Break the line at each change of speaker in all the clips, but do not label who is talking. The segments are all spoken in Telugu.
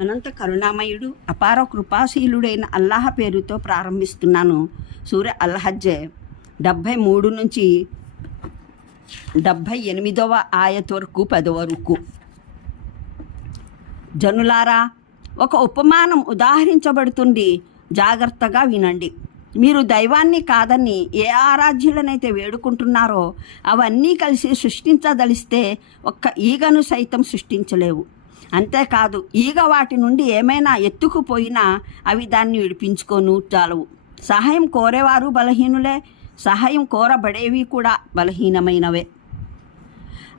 అనంత కరుణామయుడు అపార కృపాశీలుడైన అల్లాహ పేరుతో ప్రారంభిస్తున్నాను. సూర్య అల్హజ్జే డెబ్భై మూడు నుంచి డెబ్భై ఎనిమిదవ ఆయత వరకు పది వరకు జనులారా ఒక ఉపమానం ఉదాహరించబడుతుంది. జాగ్రత్తగా వినండి. మీరు దైవాన్ని కాదని ఏ ఆరాధ్యులనైతే వేడుకుంటున్నారో అవన్నీ కలిసి సృష్టించదలిస్తే ఒక్క ఈగను సైతం సృష్టించలేవు. అంతేకాదు ఈగ వాటి నుండి ఏమైనా ఎత్తుకుపోయినా అవి దాన్ని విడిపించుకోను చాలవు. సహాయం కోరేవారు బలహీనులే సహాయం కోరబడేవి కూడా బలహీనమైనవే.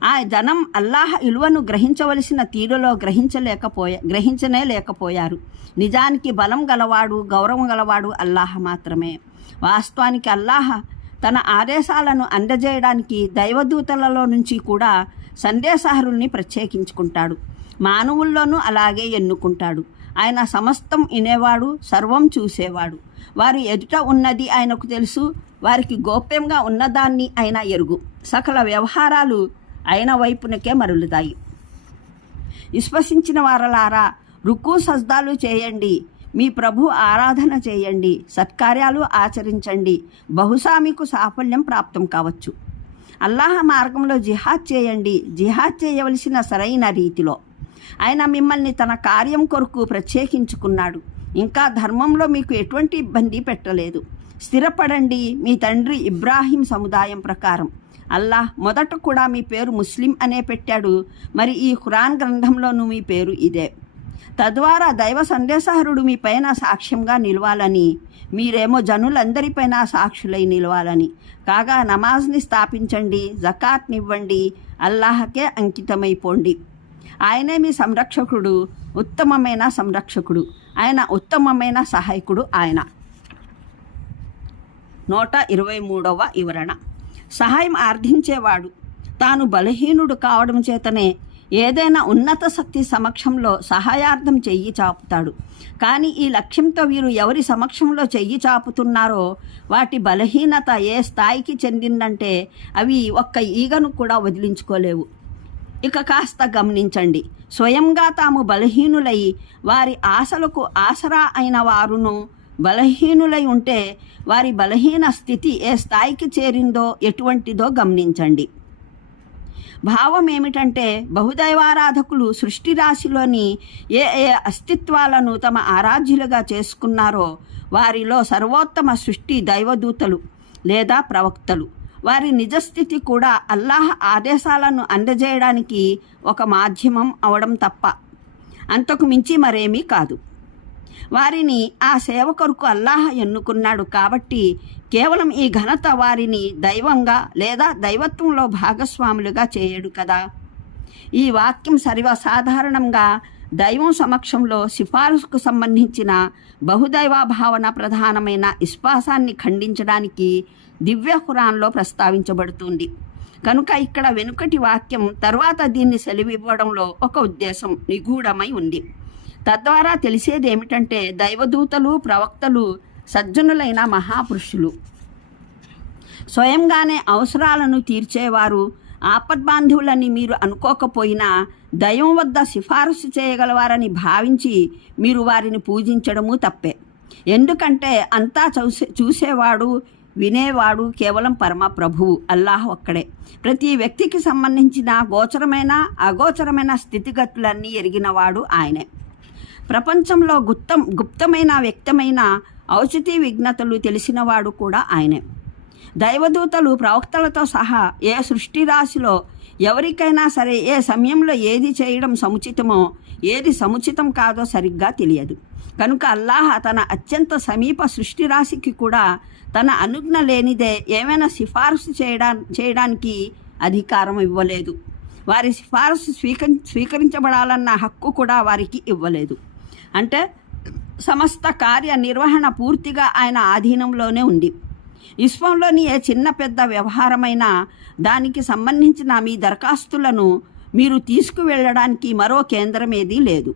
ఆ ధనం అల్లాహ విలువను గ్రహించవలసిన తీరులో గ్రహించలేకపోయా గ్రహించనే లేకపోయారు. నిజానికి బలం గలవాడు గౌరవం గలవాడు అల్లాహ మాత్రమే. వాస్తవానికి అల్లాహ తన ఆదేశాలను అందజేయడానికి దైవదూతలలో నుంచి కూడా సందేశహరుల్ని ప్రత్యేకించుకుంటాడు. మానవుల్లోనూ అలాగే ఎన్నుకుంటాడు. ఆయన సమస్తం వినేవాడు సర్వం చూసేవాడు. వారు ఎదుట ఉన్నది ఆయనకు తెలుసు వారికి గోప్యంగా ఉన్నదాన్ని ఆయన ఎరుగు. సకల వ్యవహారాలు ఆయన వైపునకే మరులుతాయి. విశ్వసించిన వారలారా రుక్కు సజ్దాలు చేయండి మీ ప్రభు ఆరాధన చేయండి సత్కార్యాలు ఆచరించండి బహుశా మీకు సాఫల్యం ప్రాప్తం కావచ్చు. అల్లాహ మార్గంలో జిహాద్ చేయండి జిహాద్ చేయవలసిన సరైన రీతిలో. ఆయన మిమ్మల్ని తన కార్యం కొరకు ప్రత్యేకించుకున్నాడు. ఇంకా ధర్మంలో మీకు ఎటువంటి ఇబ్బంది పెట్టలేదు. స్థిరపడండి మీ తండ్రి ఇబ్రాహీం సముదాయం ప్రకారం. అల్లాహ్ మొదట కూడా మీ పేరు ముస్లిం అనే పెట్టాడు. మరి ఈ ఖురాన్ గ్రంథంలోనూ మీ పేరు ఇదే. తద్వారా దైవ సందేశహరుడు మీ పైన సాక్ష్యంగా నిలవాలని మీరేమో జనులందరిపైన సాక్షులై నిలవాలని. కాగా నమాజ్ని స్థాపించండి జకాత్నివ్వండి అల్లాహకే అంకితమైపోండి. ఆయనే మీ సంరక్షకుడు ఉత్తమమైన సంరక్షకుడు. ఆయన ఉత్తమమైన సహాయకుడు ఆయన. నూట ఇరవై మూడవ వివరణ. సహాయం ఆర్థించేవాడు తాను బలహీనుడు కావడం చేతనే ఏదైనా ఉన్నత శక్తి సమక్షంలో సహాయార్థం చెయ్యి చాపుతాడు. కానీ ఈ లక్ష్యంతో వీరు ఎవరి సమక్షంలో చెయ్యి చాపుతున్నారో వాటి బలహీనత ఏ స్థాయికి చెందిందంటే అవి ఒక్క ఈగను కూడా వదిలించుకోలేవు. ఇక కాస్త గమనించండి. స్వయంగా తాము బలహీనులై వారి ఆశలకు ఆసరా అయిన వారును బలహీనులై ఉంటే వారి బలహీన స్థితి ఏ స్థాయికి చేరిందో ఎటువంటిదో గమనించండి. భావం ఏమిటంటే బహుదైవారాధకులు సృష్టి రాశిలోని ఏ ఏ అస్తిత్వాలను తమ ఆరాధ్యులుగా చేసుకున్నారో వారిలో సర్వోత్తమ సృష్టి దైవదూతలు లేదా ప్రవక్తలు. వారి నిజస్థితి కూడా అల్లాహ్ ఆదేశాలను అందజేయడానికి ఒక మాధ్యమం అవడం తప్ప అంతకు మించి మరేమీ కాదు. వారిని ఆ సేవ కొరకు అల్లాహ ఎన్నుకున్నాడు కాబట్టి కేవలం ఈ ఘనత వారిని దైవంగా లేదా దైవత్వంలో భాగస్వాములుగా చేయడు కదా. ఈ వాక్యం సర్వసాధారణంగా దైవం సమక్షంలో సిఫారసుకు సంబంధించిన బహుదైవ భావన ప్రధానమైన విశ్వాసాన్ని ఖండించడానికి దివ్య ఖురాన్లో ప్రస్తావించబడుతుంది. కనుక ఇక్కడ వెనుకటి వాక్యం తర్వాత దీన్ని సెలవివ్వడంలో ఒక ఉద్దేశం నిగూఢమై ఉంది. తద్వారా తెలిసేది ఏమిటంటే దైవదూతలు ప్రవక్తలు సజ్జనులైన మహాపురుషులు. స్వయంగానే అవసరాలను తీర్చేవారు ఆపద్బాంధువులని మీరు అనుకోకపోయినా దైవం వద్ద సిఫారసు చేయగలవారని భావించి మీరు వారిని పూజించడము తప్పే. ఎందుకంటే అంతా చూసే చూసేవాడు వినేవాడు కేవలం పరమ ప్రభువు అల్లాహ్ ఒక్కడే. ప్రతి వ్యక్తికి సంబంధించిన గోచరమైన అగోచరమైన స్థితిగతులన్నీ ఎరిగినవాడు ఆయనే. ప్రపంచంలో గుప్తం గుప్తమైన వ్యక్తమైన ఔషధి విఘ్నతలు తెలిసినవాడు కూడా ఆయనే. దైవదూతలు ప్రవక్తలతో సహా ఏ సృష్టి రాశిలో ఎవరికైనా సరే ఏ సమయంలో ఏది చేయడం సముచితమో ఏది సముచితం కాదో సరిగ్గా తెలియదు. కనుక అల్లాహ తన అత్యంత సమీప సృష్టి రాశికి కూడా తన అనుజ్ఞ లేనిదే ఏమైనా సిఫారసు చేయడా చేయడానికి అధికారం ఇవ్వలేదు. వారి సిఫారసు స్వీక స్వీకరించబడాలన్న హక్కు కూడా వారికి ఇవ్వలేదు. అంటే సమస్త కార్య నిర్వహణ పూర్తిగా ఆయన ఆధీనంలోనే ఉంది. విశ్వంలోని ఏ చిన్న పెద్ద వ్యవహారమైనా దానికి సంబంధించిన మీ దరఖాస్తులను మీరు తీసుకువెళ్ళడానికి మరో కేంద్రం ఏదీ లేదు.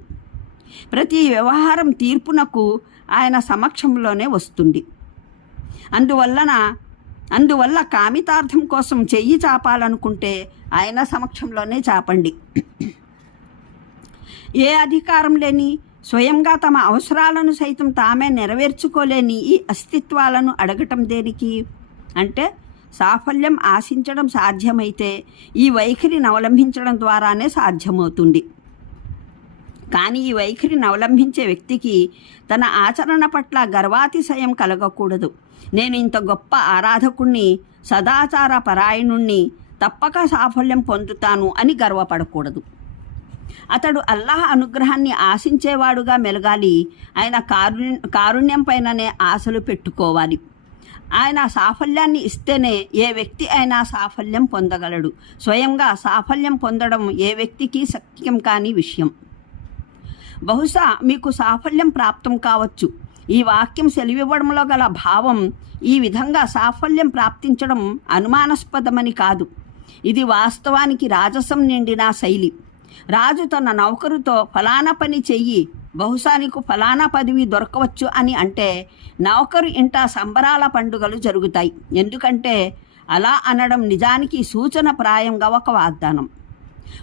ప్రతి వ్యవహారం తీర్పునకు ఆయన సమక్షంలోనే వస్తుంది. అందువలన అందువల్ల కామితార్థం కోసం చెయ్యి చాపాలనుకుంటే ఆయన సమక్షంలోనే చాపండి. ఏ అధికారం లేని స్వయంగా తమ అవసరాలను సైతం తామే నెరవేర్చుకోలేని ఈ అస్తిత్వాలను అడగటం దేనికి? అంటే సాఫల్యం ఆశించడం సాధ్యమైతే ఈ వైఖరిని అవలంబించడం ద్వారానే సాధ్యమవుతుంది. కానీ ఈ వైఖరిని అవలంబించే వ్యక్తికి తన ఆచరణ పట్ల గర్వాతిశయం కలగకూడదు. నేను ఇంత గొప్ప ఆరాధకుణ్ణి సదాచార పరాయణుణ్ణి తప్పక సాఫల్యం పొందుతాను అని గర్వపడకూడదు. అతడు అల్లాహ్ అనుగ్రహాన్ని ఆశించేవాడుగా మెలగాలి. ఆయన కారుణ్య కారుణ్యం పైననే ఆశలు పెట్టుకోవాలి. ఆయన సాఫల్యాన్ని ఇస్తేనే ఏ వ్యక్తి అయినా సాఫల్యం పొందగలడు. స్వయంగా సాఫల్యం పొందడం ఏ వ్యక్తికి సత్యం కాని విషయం. బహుశా మీకు సాఫల్యం ప్రాప్తం కావచ్చు. ఈ వాక్యం సెలివివ్వడంలో గల భావం ఈ విధంగా సాఫల్యం ప్రాప్తించడం అనుమానాస్పదమని కాదు. ఇది వాస్తవానికి రాజసం నిండిన శైలి. రాజు తన నౌకరుతో ఫలానా పని చెయ్యి. బహుశా నీకు ఫలానా పదవి దొరకవచ్చు అని అంటే నౌకరు ఇంట సంబరాల పండుగలు జరుగుతాయి. ఎందుకంటే అలా అనడం నిజానికి సూచన ప్రాయంగా ఒక వాగ్దానం.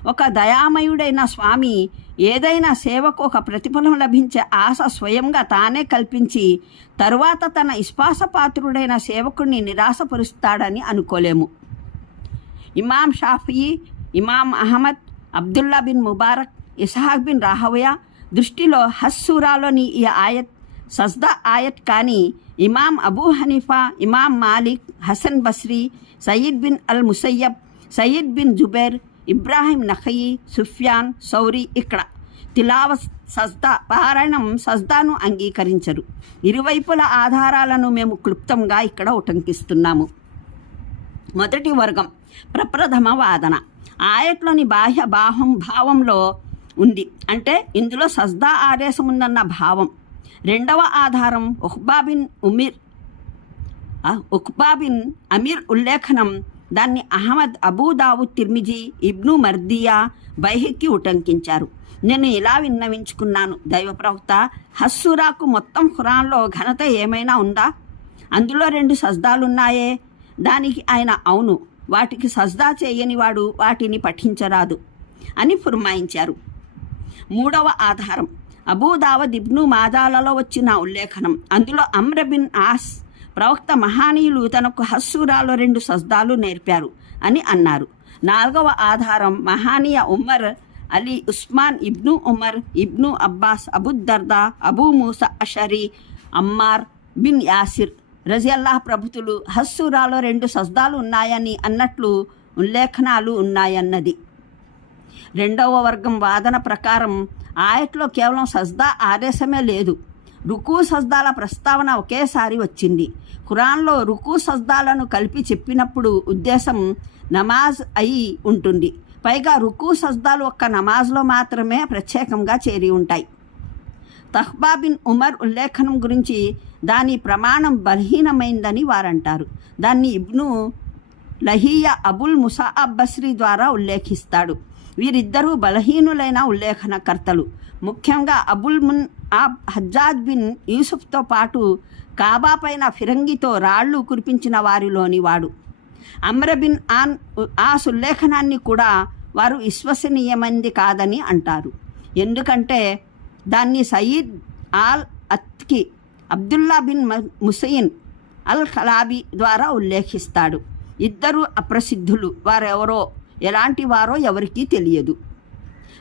ఒక దయామయుడైన స్వామి ఏదైనా సేవకు ఒక ప్రతిఫలం లభించే ఆశ స్వయంగా తానే కల్పించి తరువాత తన విశ్వాసపాత్రుడైన సేవకుణ్ణి నిరాశపరుస్తాడని అనుకోలేము. ఇమాం షాఫీ ఇమాం Ahmad Abdullah bin Mubarak Ishaq bin Rahawayh దృష్టిలో హస్ సూరాలోని ఈ ఆయత్ సజ్దా ఆయత్ కానీ ఇమాం అబూ హనీఫా ఇమాం Malik Hasan Basri Saeed bin al Musayyab Saeed bin Jubair Ibrahim Nakhai Sufyan Thauri ఇక్కడ తిలావ సజ్దా పారాయణం సజ్దాను అంగీకరించరు. ఇరువైపుల ఆధారాలను మేము క్లుప్తంగా ఇక్కడ ఉటంకిస్తున్నాము. మొదటి వర్గం ప్రప్రథమ వాదన. ఆయట్లోని బాహ్య భావం భావంలో ఉంది. అంటే ఇందులో సజ్దా ఆదేశం ఉందన్న భావం. రెండవ ఆధారం ఉహ్బాబిన్ ఉమిర్. ఉహ్బాబిన్ అమీర్ ఉల్లేఖనం దాన్ని అహ్మద్ అబూదావుద్ తిర్మిజీ ఇబ్ను మర్దియా బైహిక్కి ఉటంకించారు. నేను ఇలా విన్నవించుకున్నాను. దైవ ప్రవక్త హస్సురాకు మొత్తం ఖురాన్లో ఘనత ఏమైనా ఉందా? అందులో రెండు సజ్దాలున్నాయే. దానికి ఆయన అవును. వాటికి సజ్దా చేయనివాడు వాటిని పఠించరాదు అని ఫుర్మాయించారు. మూడవ ఆధారం. అబూదావద్ ఇబ్ను మాదాలలో వచ్చిన ఉల్లేఖనం. అందులో అమ్రబిన్ ఆస్ ప్రవక్త మహానీయులు తనకు హస్సూరాలో రెండు సజ్దాలు నేర్పారు అని అన్నారు. నాలుగవ ఆధారం. మహానీయ Umar Ali Usman ibn Umar ibn Abbas Abu Darda Abu మూస అషరి అమ్మార్ బిన్ యాసిర్ రజియల్లాహ్ ప్రభుతులు హస్సూరాలో రెండు సజ్దాలు ఉన్నాయని అన్నట్లు ఉల్లేఖనాలు ఉన్నాయన్నది. రెండవ వర్గం వాదన ప్రకారం ఆయట్లో కేవలం సజ్దా ఆదేశమే లేదు. రుకు సజ్దాల ప్రస్తావన ఒకేసారి వచ్చింది. ఖురాన్లో రుకు సజ్దాలను కలిపి చెప్పినప్పుడు ఉద్దేశం నమాజ్ అయి ఉంటుంది. పైగా రుకు సజ్దాలు ఒక్క నమాజ్లో మాత్రమే ప్రత్యేకంగా చేరి ఉంటాయి. తహ్బా బిన్ ఉమర్ ఉల్లేఖనం గురించి దాని ప్రమాణం బలహీనమైందని వారంటారు. దాన్ని ఇబ్ను లహీయ అబుల్ ముసాఅబ్ బస్రీ ద్వారా ఉల్లేఖిస్తాడు. వీరిద్దరూ బలహీనులైన ఉల్లేఖనకర్తలు. ముఖ్యంగా అబుల్ మున్ ఆబ్ హజ్జాద్ బిన్ యూసుఫ్తో పాటు కాబా పైన ఫిరంగితో రాళ్ళు కురిపించిన వారిలోని వాడు. అమ్రబిన్ ఆన్ ఆ సుల్లేఖనాన్ని కూడా వారు విశ్వసనీయమైంది కాదని అంటారు. ఎందుకంటే దాన్ని సయీద్ ఆల్ అత్కి అబ్దుల్లా బిన్ మ- ముసయిన్ అల్ ఖలాబీ ద్వారా ఉల్లేఖిస్తాడు. ఇద్దరు అప్రసిద్ధులు. వారెవరో ఎలాంటి వారో ఎవరికీ తెలియదు.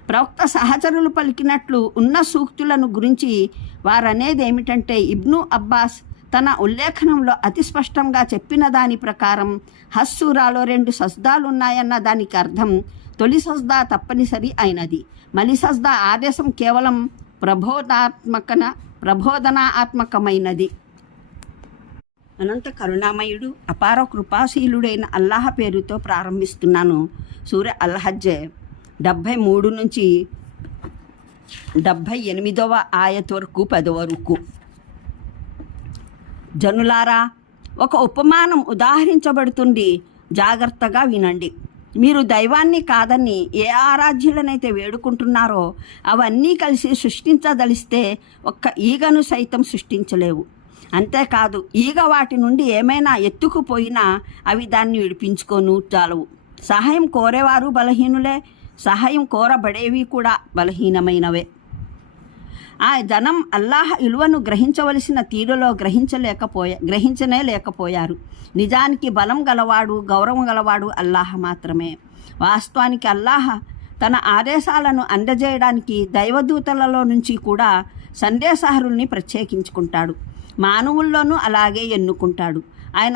ప్రవక్త సహచరులు పలికినట్లు ఉన్న సూక్తులను గురించి వారనేది ఏమిటంటే ఇబ్ను అబ్బాస్ తన ఉల్లేఖనంలో అతి స్పష్టంగా చెప్పిన దాని ప్రకారం హస్సూరాలో రెండు సజ్దాలు ఉన్నాయన్న దానికి అర్థం తొలి సజ్దా తప్పనిసరి అయినది. మలి సజ్దా ఆదేశం కేవలం ప్రబోధాత్మకన ప్రబోధనాత్మకమైనది. అనంత కరుణామయుడు అపార కృపాశీలుడైన అల్లాహ పేరుతో ప్రారంభిస్తున్నాను. సూర్య అల్హజ్జే డెబ్భై మూడు నుంచి డెబ్భై ఎనిమిదవ ఆయత్ వరకు పదవరకు జనులారా ఒక ఉపమానం ఉదాహరించబడుతుంది. జాగ్రత్తగా వినండి. మీరు దైవాన్ని కాదని ఏ ఆరాధ్యులనైతే వేడుకుంటున్నారో అవన్నీ కలిసి సృష్టించదలిస్తే ఒక్క ఈగను సైతం సృష్టించలేవు. అంతేకాదు ఈగ వాటి నుండి ఏమైనా ఎత్తుకుపోయినా అవి దాన్ని విడిపించుకోను చాలవు. సహాయం కోరేవారు బలహీనులే సహాయం కోరబడేవి కూడా బలహీనమైనవే. ఆ జనం అల్లాహ్ విలువను గ్రహించవలసిన తీరులో గ్రహించలేకపోయా గ్రహించనే లేకపోయారు. నిజానికి బలం గలవాడు గౌరవం గలవాడు అల్లాహ మాత్రమే. వాస్తవానికి అల్లాహ తన ఆదేశాలను అందజేయడానికి దైవదూతలలో నుంచి కూడా సందేశహరుల్ని ప్రత్యేకించుకుంటాడు. మానవుల్లోనూ అలాగే ఎన్నుకుంటాడు. ఆయన